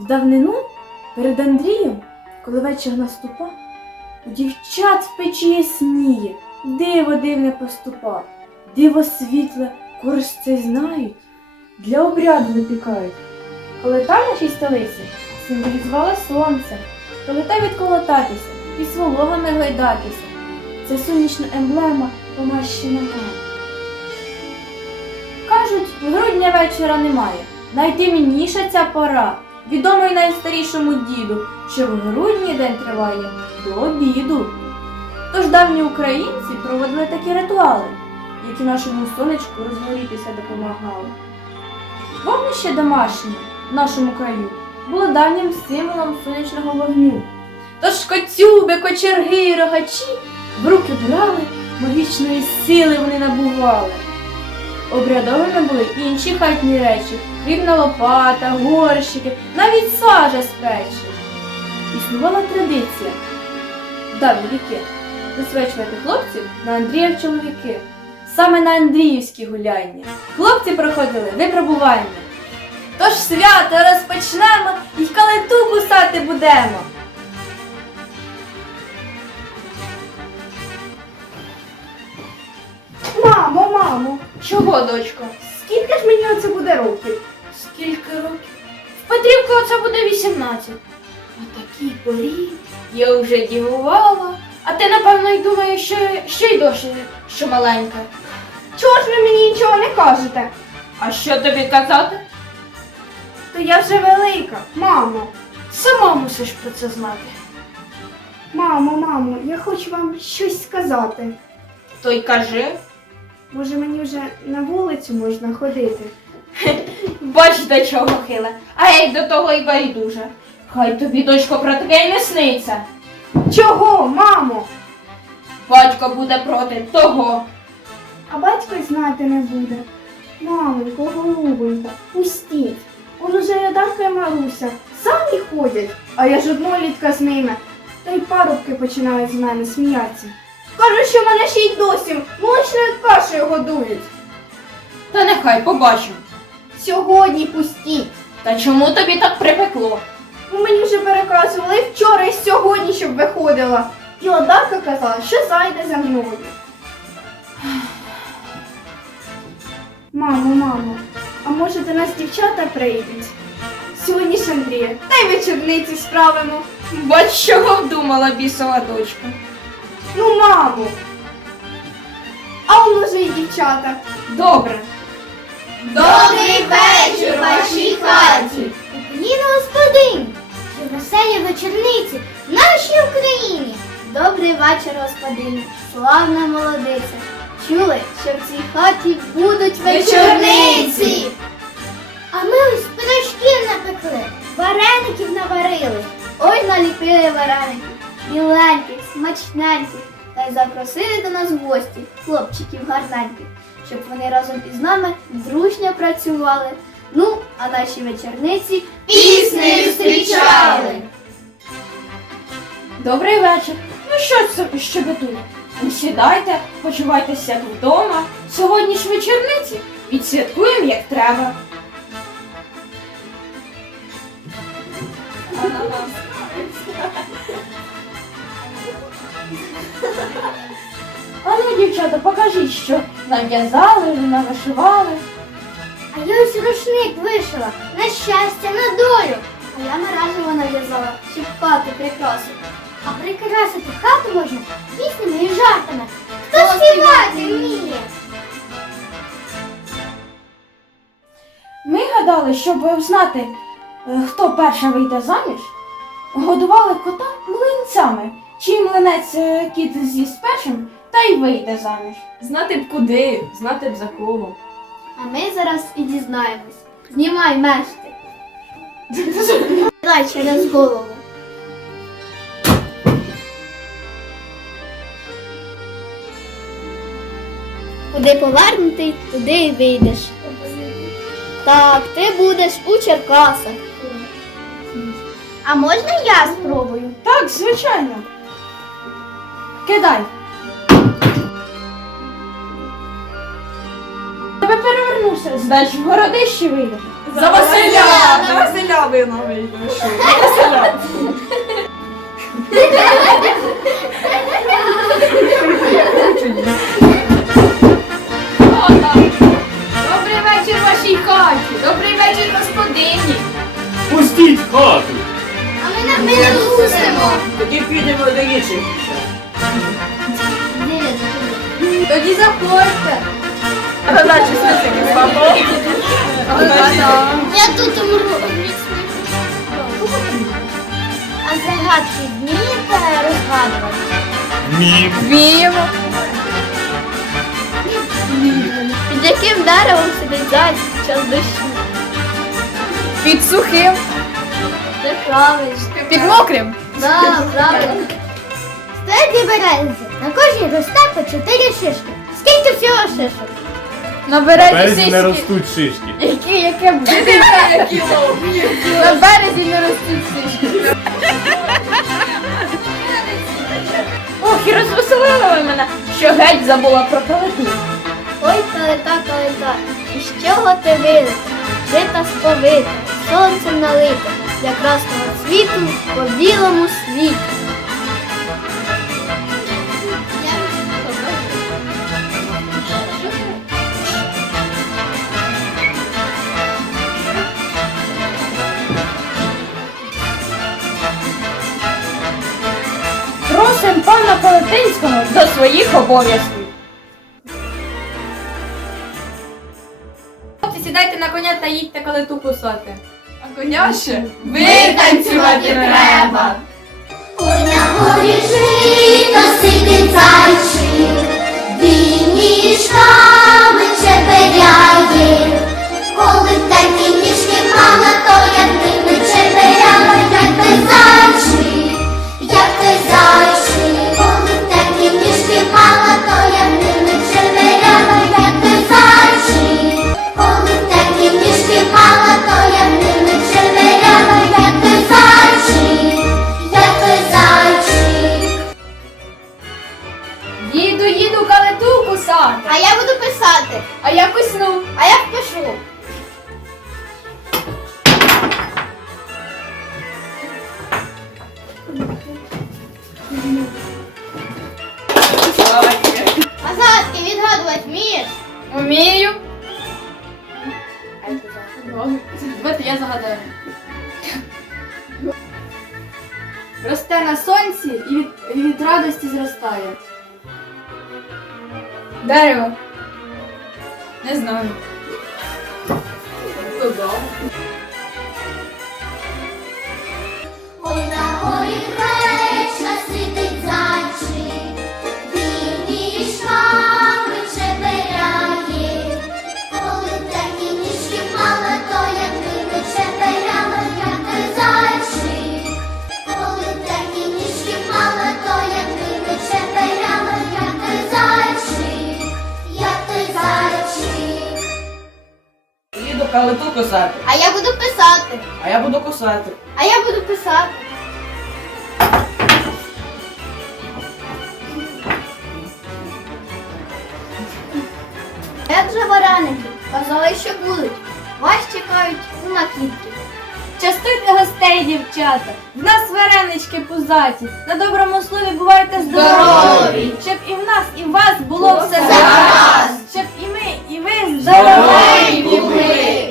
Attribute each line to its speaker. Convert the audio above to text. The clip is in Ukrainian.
Speaker 1: В давнину перед Андрієм, коли вечір наступав, у дівчат в печі ясніє, диво дивне поступа, диво світле, коржці знають, для обряду випікають. Колита в нашій столиці символізувала сонце, колита відколотатися і з вологами гойдатися. Це сонячна емблема помащена нам. Кажуть, грудня вечора немає. Найтемніша ця пора. Відомо й найстарішому діду, що в грудні день триває до обіду. Тож давні українці проводили такі ритуали, які нашому сонечку розгорітися допомагали. Вогнище домашнє в нашому краю було давнім символом сонячного вогню. Тож коцюби, кочерги, рогачі в руки брали, магічної сили вони набували. Обрядовими були інші хатні речі, хлібна лопата, горщики, навіть сажа з печі. Існувала традиція давні віки засвечувати хлопців на Андріїв чоловіки. Саме на Андріївські гуляння. Хлопці проходили випробування. Тож свято розпочнемо і калиту кусати будемо.
Speaker 2: Мамо,
Speaker 1: Чого, дочко?
Speaker 2: скільки ж мені оце буде років?
Speaker 1: Скільки років? В Петрівку оце буде 18. На такій порі я вже дівувала. А ти, напевно, й думаєш, що, що й досі, що маленька.
Speaker 2: Чого ж ви мені нічого не кажете?
Speaker 1: А що тобі казати?
Speaker 2: То я вже велика. Мамо,
Speaker 1: Сама мусиш про це знати.
Speaker 2: мамо, мамо, я хочу вам щось сказати.
Speaker 1: То й кажи.
Speaker 2: Може мені вже на вулицю можна ходити?
Speaker 1: Бач, до чого хиле, а я й до того й байдуже. Хай тобі, дочко, про таке й не сниться.
Speaker 2: Чого, мамо?
Speaker 1: Батько буде проти того.
Speaker 2: А батько й знати не буде. Маменько, голубонько, пустіть. Он уже Ядарка і Маруся самі ходять, а я ж однолітка з ними. Та й парубки починають з мене сміятися. Кажуть, що мене ще й досі молочною кашею годують.
Speaker 1: Та нехай побачимо.
Speaker 2: Сьогодні пустіть.
Speaker 1: Та чому тобі так припекло?
Speaker 2: Мені вже переказували вчора і сьогодні, щоб виходила. І Одарка казала, що зайде за мною. Мамо, мамо, а може до нас дівчата прийдуть? Сьогодні ж Андрія, та й вечорниці справимо.
Speaker 1: Бач, чого вдумала бісова дочка.
Speaker 2: Ну, мамо. А он може і дівчата.
Speaker 1: Добре.
Speaker 3: Добрий вечір у вашій хаті. Україна господині, і веселі вечорниці в нашій Україні. Добрий вечір, господині, славна молодиця. Чули, що в цій хаті будуть вечорниці. А ми ось пирожків напекли, вареників наварили. Ой, наліпили вареників, біленьких, смачненьких. Та й запросили до нас гості хлопчиків гарненьких, щоб вони разом із нами дружньо працювали. Ну, а наші вечорниці піснею зустрічали.
Speaker 1: Добрий вечір. Ну що це щебетує? Ну, Сідайте, почувайтеся як вдома. Сьогодні ж вечорниці. Відсвяткуємо як треба. А ну, дівчата, покажіть, що нав'язали, навишивали.
Speaker 3: А я ось рушник вишила на щастя, на долю. А я наразово нав'язала, щоб хату прикрасити. А прикрасити хату можна піснями і жартами. Хто співати вміє?
Speaker 1: Ми гадали, щоб знати, е, хто перша вийде заміж, годували кота млинцями. Чий млинець е, кіт з'їсть першим, та й вийде заміж.
Speaker 4: Знати б куди, знати б за кого.
Speaker 3: А ми зараз і дізнаємось. Знімай мешти. Дай через голову. Куди повернутий, туди й вийдеш. Так, ти будеш у Черкасах. А можна я спробую?
Speaker 1: Так, звичайно. Кидай. Тебе перевернувся, значить в городище вийдеш.
Speaker 4: За Василя! За Василя вино вийде. Що? За Василя.
Speaker 1: Добрий вечір вашій хаті! Добрий вечір господині!
Speaker 5: Пустіть хату!
Speaker 3: А ми не ми не пустимо.
Speaker 4: Тоді підемо до інших.
Speaker 1: Тоді заходьте!
Speaker 4: А далі з.
Speaker 3: Я тут умру. А загадки вмієте розгадувати?
Speaker 5: Ні.
Speaker 1: Вміємо!
Speaker 3: Під яким деревом сидить заяць під час дощу?
Speaker 1: Під сухим!
Speaker 3: Це правильно.
Speaker 1: Під мокрим!
Speaker 3: Да, правильно. Дві берези. На кожній росте по чотири шишки. Скільки всього шишок?
Speaker 1: На березі
Speaker 5: Березі не
Speaker 1: сиськи.
Speaker 5: ростуть шишки.
Speaker 1: Які, яке буде? На березі не ростуть сиськи.
Speaker 4: Ох, і розвеселили ви мене, що геть забула про калиту.
Speaker 3: Ой, калита, калита, із чого ти вилита? Жита сповита, сонцем налита, якрасного світу по білому світі.
Speaker 4: Пана до своїх обов'язків.
Speaker 1: Хлопці, сідайте на коня та їдьте калиту кусати.
Speaker 4: А коня ще
Speaker 1: витанцювати треба.
Speaker 3: На горі жито сидить зайчик, він ніжками чеберяє.
Speaker 1: Умію. Давайте я загадаю. Росте на сонці і від, від радості зростає. Дерево. Не знаю.
Speaker 3: Ой, на горі
Speaker 4: калиту кусати,
Speaker 3: А я буду писати,
Speaker 4: а я буду кусати.
Speaker 3: а я буду писати. Як же вареники? Казали, що будуть. Вас чекають у накидки.
Speaker 1: Частуйте гостей, дівчата. В нас варенички пузаті. На доброму слові бувайте здорові.
Speaker 3: Здорові.
Speaker 1: Щоб і в нас, і в вас було все ви здорові були!